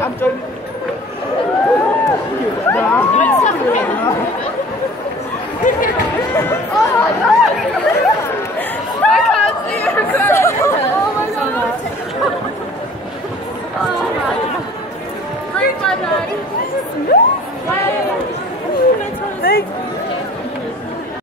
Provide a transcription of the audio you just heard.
Anh Trinh. Oh my god! I can't see your credit. Oh my god! Oh my god! Breathe my bag. Thank you.